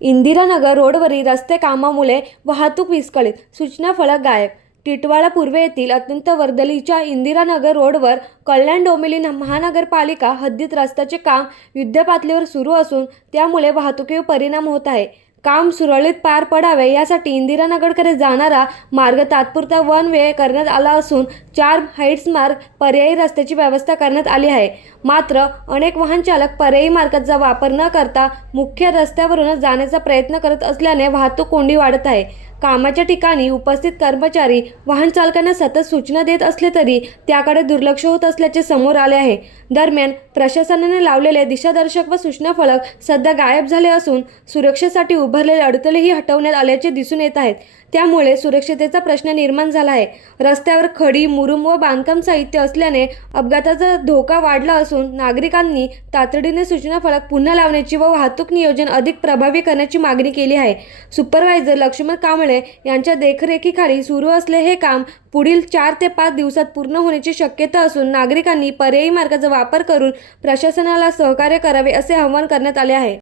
इंदिरानगर रोडवरील रस्ते कामामुळे वाहतूक विस्कळीत, सूचना फलक गायब. टिटवाळा पूर्व येथील अत्यंत वर्दळीच्या इंदिरानगर रोडवर कल्याण डोंबिवली महानगरपालिका हद्दीत रस्त्याचे काम युद्धपातळीवर सुरू असून त्यामुळे वाहतुकीवर परिणाम होत आहे. काम सुरळीत पार पडावे यासाठी इंदिरानगरकडे जाणारा मार्ग तात्पुरता वन वे करण्यात आला असून 4 हाईट्स मार्ग पर्यायी रस्त्याची व्यवस्था करण्यात आली आहे. मात्र अनेक वाहन चालक पर्यायी मार्गाचा वापर न करता मुख्य रस्त्यावरूनच जाण्याचा प्रयत्न करत असल्याने वाहतूक कोंडी वाढत आहे. कामाच्या ठिकाणी उपस्थित कर्मचारी वाहन चालकांना सतत सूचना देत असले तरी त्याकडे दुर्लक्ष होत असल्याचे समोर आले आहे. दरम्यान प्रशासनाने लावलेले दिशादर्शक व सूचना फलक सध्या गायब झाले असून सुरक्षेसाठी उभारलेले अडथळेही हटवण्यात आल्याचे दिसून येत आहेत. त्यामुळे सुरक्षिततेचा प्रश्न निर्माण झाला आहे. रस्त्यावर खडी, मुरुम व बांधकाम साहित्य असल्याने अपघाताचा धोका वाढला असून नागरिकांनी तातडीने सूचना फलक पुन्हा लावण्याची व वाहतूक नियोजन अधिक प्रभावी करण्याची मागणी केली आहे. सुपरवायझर लक्ष्मण कांबळे यांच्या देखरेखीखाली सुरू असलेले हे काम पुढील 4 ते 5 दिवसात पूर्ण होण्याची शक्यता असून नागरिकांनी पर्यायी मार्गाचा वापर करून प्रशासनाला सहकार्य करावे असे आवाहन करण्यात आले आहे.